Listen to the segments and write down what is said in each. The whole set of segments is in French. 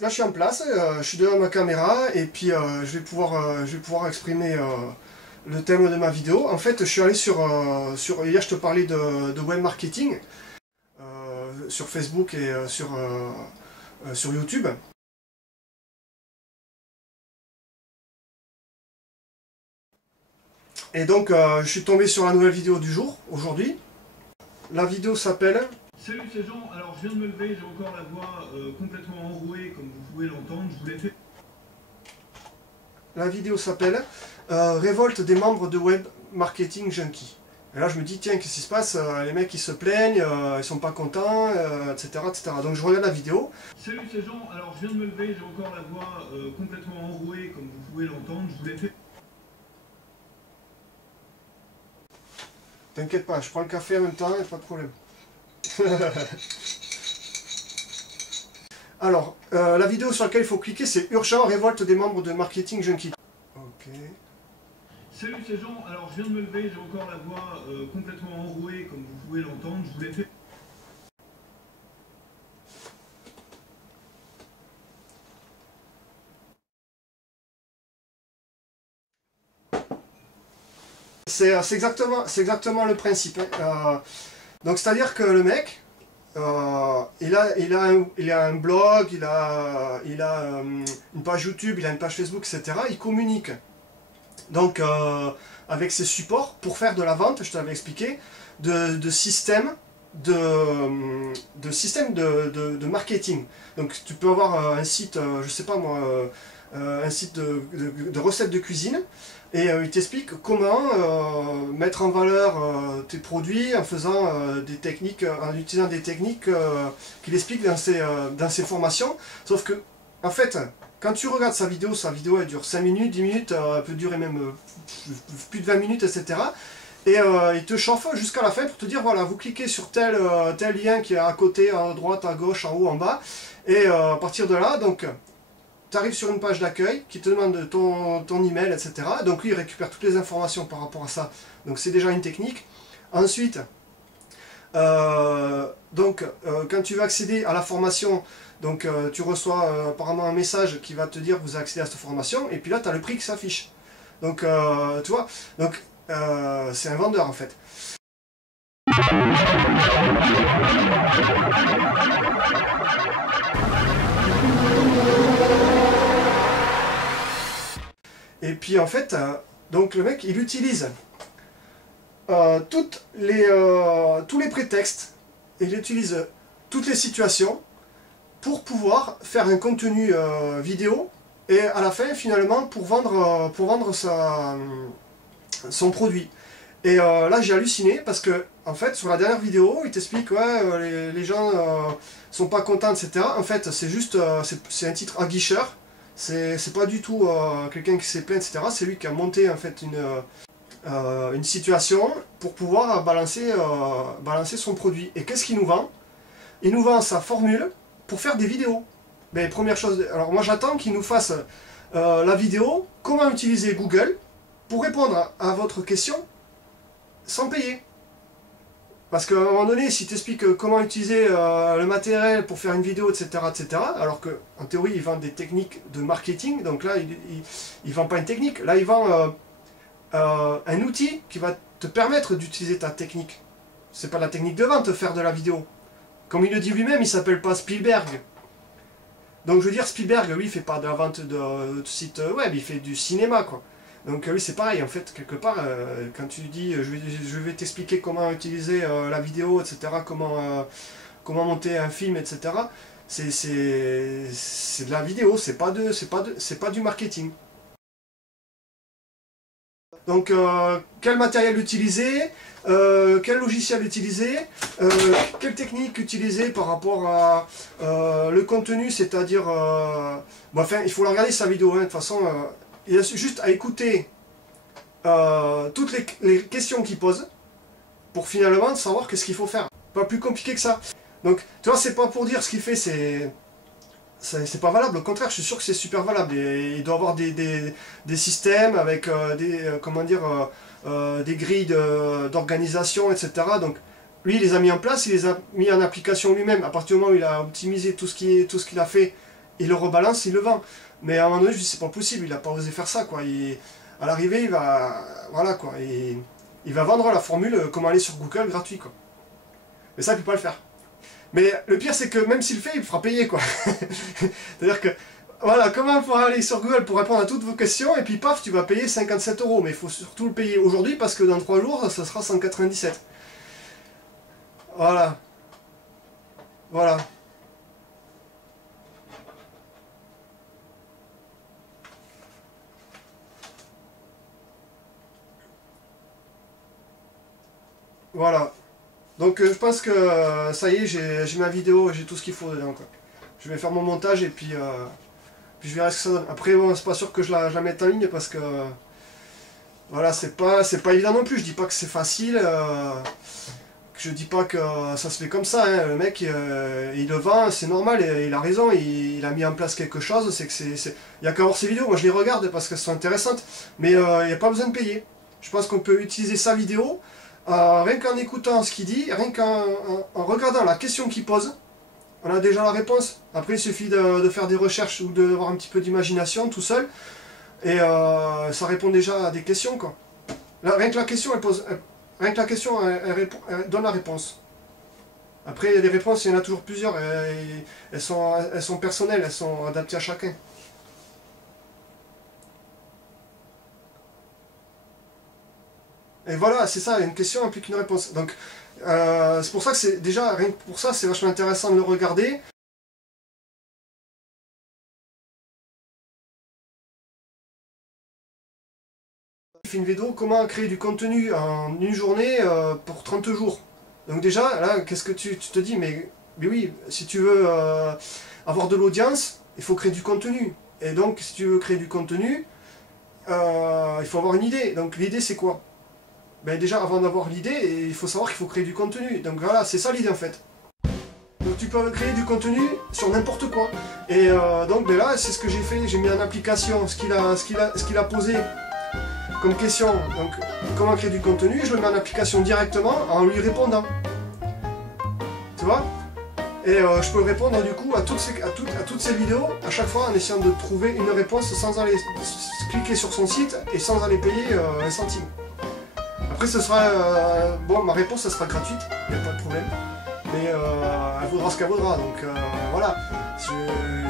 Là, je suis en place, je suis devant ma caméra et puis je vais pouvoir exprimer le thème de ma vidéo. En fait, je suis allé hier je te parlais de web marketing sur Facebook et sur YouTube. Et donc, je suis tombé sur la nouvelle vidéo du jour, aujourd'hui. La vidéo s'appelle... Salut, c'est Jean. Alors, je viens de me lever, j'ai encore la voix complètement enrouée, comme vous pouvez l'entendre. Je voulais faire... La vidéo s'appelle Révolte des membres de Web Marketing Junkie. Et là, je me dis, tiens, qu'est-ce qui se passe? Les mecs, ils se plaignent, ils sont pas contents, etc., etc. Donc, je regarde la vidéo. Salut, c'est Jean. Alors, je viens de me lever, j'ai encore la voix complètement enrouée, comme vous pouvez l'entendre. Je voulais faire... T'inquiète pas, je prends le café en même temps, pas de problème. Alors, la vidéo sur laquelle il faut cliquer, c'est Urgent, révolte des membres de Marketing Junkie. Ok. Salut, c'est Jean. Alors, je viens de me lever, j'ai encore la voix complètement enrouée, comme vous pouvez l'entendre. Je voulais faire... C'est exactement le principe. Donc, c'est-à-dire que le mec, il a un blog, il a une page YouTube, il a une page Facebook, etc. Il communique donc avec ses supports pour faire de la vente, je t'avais expliqué, de systèmes de marketing. Donc tu peux avoir un site, je sais pas moi, un site de recettes de cuisine, et il t'explique comment mettre en valeur tes produits en faisant des techniques, en utilisant des techniques qu'il explique dans ses formations. Sauf que, en fait, quand tu regardes sa vidéo elle dure 5 minutes, 10 minutes, elle peut durer même plus de 20 minutes, etc. Et il te chauffe jusqu'à la fin pour te dire, voilà, vous cliquez sur tel lien qui est à côté, à droite, à gauche, en haut, en bas, et à partir de là, donc... tu arrives sur une page d'accueil qui te demande ton email, etc. Donc lui, il récupère toutes les informations par rapport à ça. Donc c'est déjà une technique. Ensuite, quand tu vas accéder à la formation, donc tu reçois apparemment un message qui va te dire que vous avez accédé à cette formation, et puis là, tu as le prix qui s'affiche. Donc, tu vois, donc c'est un vendeur en fait. Et puis en fait, donc le mec il utilise tous les prétextes, et il utilise toutes les situations pour pouvoir faire un contenu vidéo, et à la fin finalement pour vendre son produit. Et là j'ai halluciné parce que en fait sur la dernière vidéo il t'explique ouais les gens sont pas contents, etc. En fait c'est juste c'est un titre aguicheur. C'est pas du tout quelqu'un qui s'est plaint, etc. C'est lui qui a monté en fait une situation pour pouvoir balancer son produit. Et qu'est-ce qu'il nous vend? Il nous vend sa formule pour faire des vidéos. Mais première chose, alors moi j'attends qu'il nous fasse la vidéo, comment utiliser Google pour répondre à votre question sans payer. Parce qu'à un moment donné, si tu expliques comment utiliser le matériel pour faire une vidéo, etc., etc., alors qu'en théorie, il vend des techniques de marketing, donc là, il ne vend pas une technique, là, il vend un outil qui va te permettre d'utiliser ta technique. C'est pas la technique de vente, faire de la vidéo. Comme il le dit lui-même, il s'appelle pas Spielberg. Donc je veux dire, Spielberg, lui, il fait pas de la vente de sites web, il fait du cinéma, quoi. Donc oui, c'est pareil, en fait, quelque part, quand tu dis je vais t'expliquer comment utiliser la vidéo, etc., comment monter un film, etc., c'est de la vidéo, c'est pas du marketing. Donc, quel matériel utiliser, quel logiciel utiliser, quelle technique utiliser par rapport à le contenu, c'est-à-dire... enfin, il faut la regarder sa vidéo, hein, de toute façon... il y a juste à écouter toutes les questions qu'il pose pour finalement savoir qu'est-ce qu'il faut faire. Pas plus compliqué que ça. Donc, tu vois, c'est pas pour dire ce qu'il fait, c'est pas valable. Au contraire, je suis sûr que c'est super valable. Et il doit avoir des systèmes avec des grilles d'organisation, etc. Donc, lui, il les a mis en place, il les a mis en application lui-même. À partir du moment où il a optimisé tout ce qu'il a fait, il le rebalance, il le vend. Mais à un moment donné, je dis c'est pas possible, il n'a pas osé faire ça, quoi. À l'arrivée, il va... Voilà, quoi. Il va vendre la formule comment aller sur Google gratuit, quoi. Mais ça, il peut pas le faire. Mais le pire, c'est que même s'il le fait, il fera payer, quoi. C'est-à-dire que, voilà, comment pour aller sur Google pour répondre à toutes vos questions, et puis paf, tu vas payer 57 €. Mais il faut surtout le payer aujourd'hui, parce que dans 3 jours, ça sera 197. Voilà. Voilà. Voilà. Donc je pense que ça y est, j'ai ma vidéo, j'ai tout ce qu'il faut dedans, quoi. Je vais faire mon montage et puis je verrai ce que ça donne. Après bon, c'est pas sûr que je la mette en ligne parce que voilà, c'est pas évident non plus. Je dis pas que c'est facile, je dis pas que ça se fait comme ça, hein. Le mec il le vend, c'est normal, et il a raison, il a mis en place quelque chose, c'est que il y a qu'à voir ses vidéos, moi je les regarde parce qu'elles sont intéressantes, mais il n'y a pas besoin de payer. Je pense qu'on peut utiliser sa vidéo. Rien qu'en écoutant ce qu'il dit, rien qu'en regardant la question qu'il pose, on a déjà la réponse. Après il suffit de faire des recherches ou d'avoir un petit peu d'imagination tout seul, et ça répond déjà à des questions, quoi. Là, rien que la question elle donne la réponse. Après il y a des réponses, il y en a toujours plusieurs, et elles sont personnelles, elles sont adaptées à chacun. Et voilà, c'est ça, une question implique une réponse. Donc, c'est pour ça que c'est déjà, rien que pour ça, c'est vachement intéressant de le regarder. J'ai fait une vidéo, comment créer du contenu en une journée pour 30 jours. Donc déjà, là, qu'est-ce que tu te dis, mais oui, si tu veux avoir de l'audience, il faut créer du contenu. Et donc, si tu veux créer du contenu, il faut avoir une idée. Donc l'idée, c'est quoi? Ben déjà, avant d'avoir l'idée, il faut savoir qu'il faut créer du contenu. Donc voilà, c'est ça l'idée en fait. Donc tu peux créer du contenu sur n'importe quoi. Et donc ben là, c'est ce que j'ai fait. J'ai mis en application ce qu'il a posé comme question. Donc comment créer du contenu, je le mets en application directement en lui répondant. Tu vois? Et je peux répondre du coup à toutes ces vidéos à chaque fois en essayant de trouver une réponse sans aller cliquer sur son site et sans aller payer un centime. Après ce sera, bon, ma réponse ça sera gratuite, il n'y a pas de problème, mais elle vaudra ce qu'elle vaudra, donc voilà,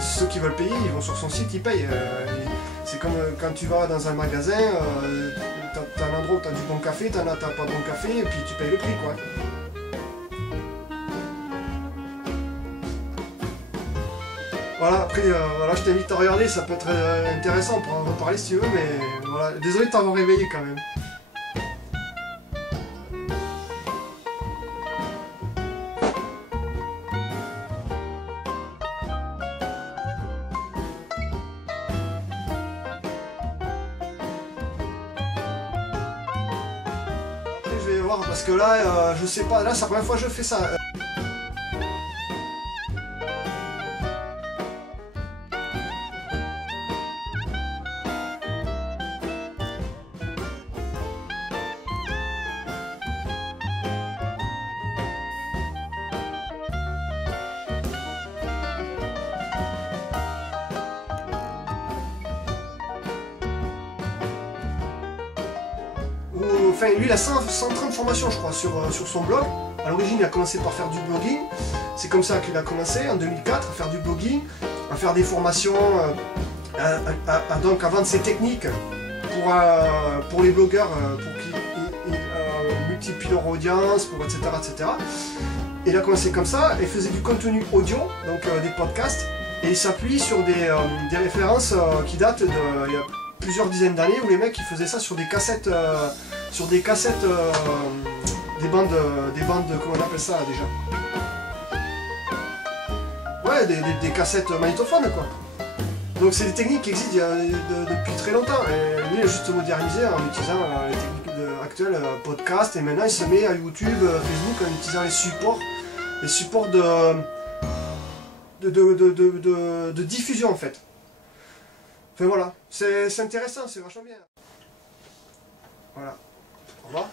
ceux qui veulent payer, ils vont sur son site, ils payent. C'est comme quand tu vas dans un magasin, t'as un endroit où t'as du bon café, t'as pas de bon café, et puis tu payes le prix, quoi. Voilà, après, voilà, je t'invite à regarder, ça peut être intéressant, on pourra en reparler si tu veux, mais voilà, désolé de t'avoir réveillé quand même. Je vais voir parce que là, je sais pas, là c'est la première fois que je fais ça. Enfin, lui, il a 130 formations, je crois, sur son blog. À l'origine, il a commencé par faire du blogging. C'est comme ça qu'il a commencé, en 2004, à faire du blogging, à faire des formations, donc à vendre ses techniques pour les blogueurs, pour qu'ils multiplient leur audience, etc., etc. Et il a commencé comme ça, et faisait du contenu audio, donc des podcasts, et il s'appuie sur des références qui datent il y a plusieurs dizaines d'années, où les mecs ils faisaient ça sur des cassettes, des bandes, comment on appelle ça là, déjà? Ouais, des cassettes magnétophones, quoi. Donc c'est des techniques qui existent depuis très longtemps, et lui il a juste modernisé en utilisant les techniques actuelles, podcast, et maintenant il se met à YouTube, Facebook, en utilisant les supports de diffusion en fait. Enfin voilà, c'est intéressant, c'est vachement bien. Voilà. Au revoir.